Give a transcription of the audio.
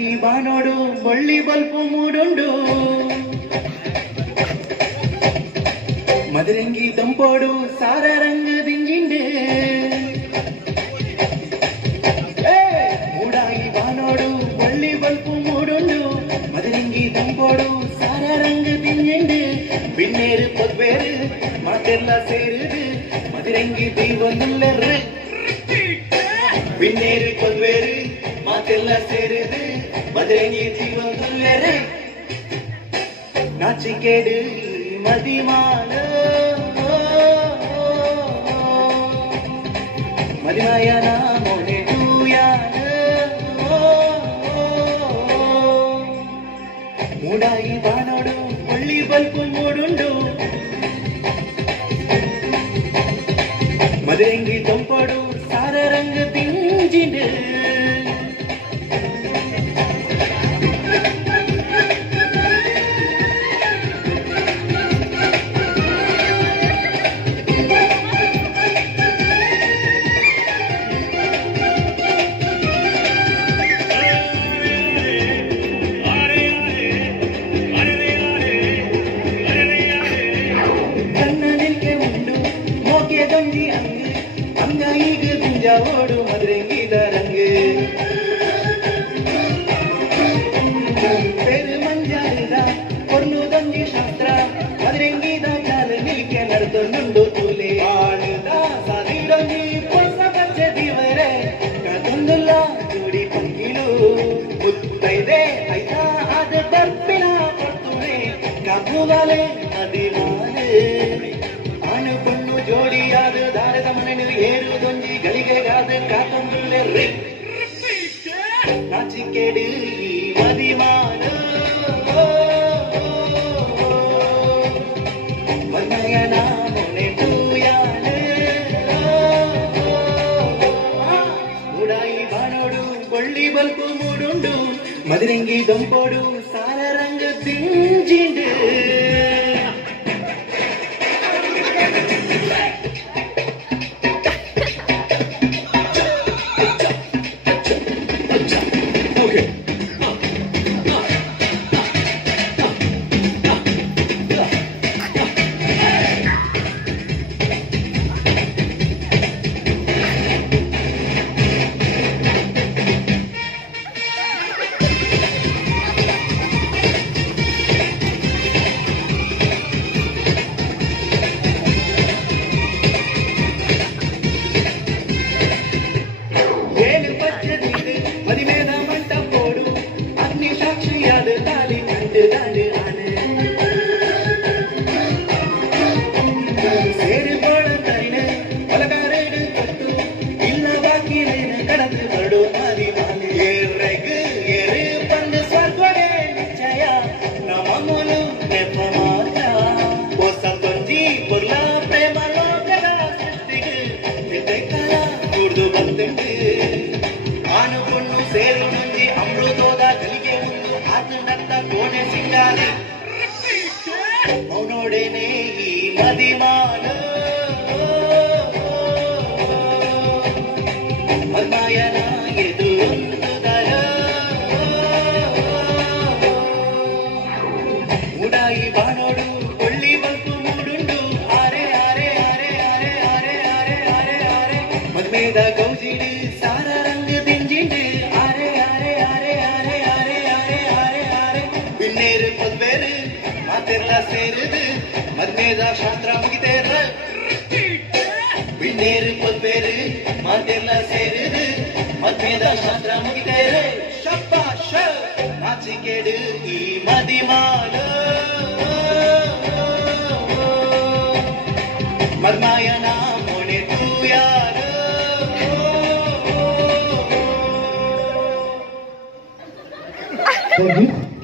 ಮೂಡಾಯಿ ಬಾನೋಡು ಬಳ್ಳಿ ಬಲ್ಪು ಮೂಡುಂಡು ಮದರಂಗಿ ದಂಪೋಡು ಸಾರ ರಂಗ ದಿಂಜಿಂಡೆ ಮೂಡಾಯಿ ಬಾನೋಡು ಬಳ್ಳಿ ಬಲ್ಪು ಮೂಡುಂಡು ಮದರಂಗಿ ದಂಪೋಡು ಸಾರ ರಂಗ ದಿಂಜಿಂಡೆ பின்னேறு பொதுவேறு மாட்டெல்லாம் சேருது மதுரங்கி தீவந்துள்ளரு பின்னேறு பொதுவேறு மாட்டெல்லாம் சேருது மதுரங்கி தீவந்துள்ளரு நாச்சிக்கேடு மதிமான மதிமாயன மோனே தூயான ಮೂಡಾಯಿ ಬಾನೋಡು ಒಳ್ಳಿ ಬಲ್ಪು ಮೂಡುಂಡು ಮದರಂಗಿ ತಂಪಾಡು ಸಾರ ರಂಗ ತಿಂಜಿಂಡು ಅಂಗಾಯಿಗೆ ಗುಂಜಾವೋಡು ಮದರಂಗಿದ ರಂಗು ಪೇರು ಮಂಜಾರಿದ ಕೊರ್ನುದಂಗಿ ಶಾಸ್ತ್ರ ಮದರಂಗಿದ ಕಾಲ ನಿಲ್ಕೆ ನಡೆದೊಂದು ತೂಲೆ ಆಳುದ ಸಾದಿಡೊಂದಿ ಪೊಸ ಬಚ್ಚೆ ದಿವರೆ ಕದೊಂದುಲ್ಲ ಜೋಡಿ ಪಂಗಿಲು ಮುತ್ತೈದೆ ಆಯ್ತಾ ಅದ ಬರ್ಪಿನ ಪರ್ತುವೆ ಕಬ್ಬುವಾಲೆ ಮದಿವಾಲೆ ಆಣು ಪಣ್ಣು ಜೋಡಿಯಾದ ದಾರದ ಮನೆ ಏರುದೊಂದಿ ಗಳಿಗೆಗಾದ ಕಾತಂದುಳ್ಳೆ ನಾಚಿಕೆಡು ಮದಿಮಾನ ಮನ್ನಯನ ಮೊನೆ ತೂಯಾನ ಮೂಡಾಯಿ ಬಾನೋಡು ಬಳ್ಳಿ ಬಲ್ಪು ಮೂಡುಂಡು ಮದರಂಗಿ ದಂಪೋಡು ಸಾರ ರಂಗ ತಿಂಜಿಂಡು மதிமேத மண்டம் போடு அக்னி சாட்சியாது தாலி கண்டு தாண்டு ஆனு சேரு போட தரின பலகாரேடு கொட்டு இல்ல ಬಾಕಿಲೇನ கடந்து ಬಡು ಮದಿಮಾಲೆ ಏರೆಗು ಏರು ಬಂದು ಸ್ವರ್ಗಡೆ ನಿಶ್ಚಯ ನಮಮೂಲು ನೆಪ ಮಾತ್ರ ಹೊಸ ತೊಂಜಿ ಪುರ್ಲ ಪ್ರೇಮ ಲೋಕದ ಸೃಷ್ಟಿಗೆ ವಿತೆಕಲ ಕೂಡ್ದು ಬಂದುಂಡು ಆನು ಪೊಣ್ಣು ಸೇರು ನುಂಜಿ ಅಮೃತೋದ ಕಲಿಗೆ ಮುಂದು ಆತನತ್ತ ಕೋಣೆ ಸಿಂಗಾರಿ ಅವನೋಡೇನೆ ಈ ಮದಿಮಾನ ಮದ್ಮಾಯನ ಎದು ಒಂದು ದರ ಮೂಡಾಯಿ ಬಾನೋಡು ಒಳ್ಳಿ ಬಲ್ಪು ಮೂಡುಂಡು ಆರೆ ಆರೆ ಆರೆ ಆರೆ ಆರೆ ಆರೆ ಆರೆ ಆರೆ ಮದ್ಮೇದ ಗೌಜಿಡು ಸಾರ ರಂಗ ದಿಂಜಿಂಡು ಆರೆ ಆರೆ ಆರೆ ಆರೆ ಆರೆ ಆರೆ ಆರೆ ಆರೆ ಬಿನ್ನೇರು ಪದ್ವೇರು ಮಾತೆಲ್ಲ ಸೇರುದು ಮದ್ಮೇದ ಶಾಸ್ತ್ರ ಮುಗಿತೇರ ಬಿನ್ನೇರು ಪದ್ವೇರು ಮಾತೆಲ್ಲ ಸೇರುದು ಮದ್ಮೇದ ಶಾಸ್ತ್ರ ಮುಗಿತೇರ ಶಬ್ಬಾಷ ನಾಚಿಕೆಡು ಈ ಮದಿಮಾಲ ಮರ್ಮಾಯನ ಮೊನೆ ತೂಯಾರ Thank you.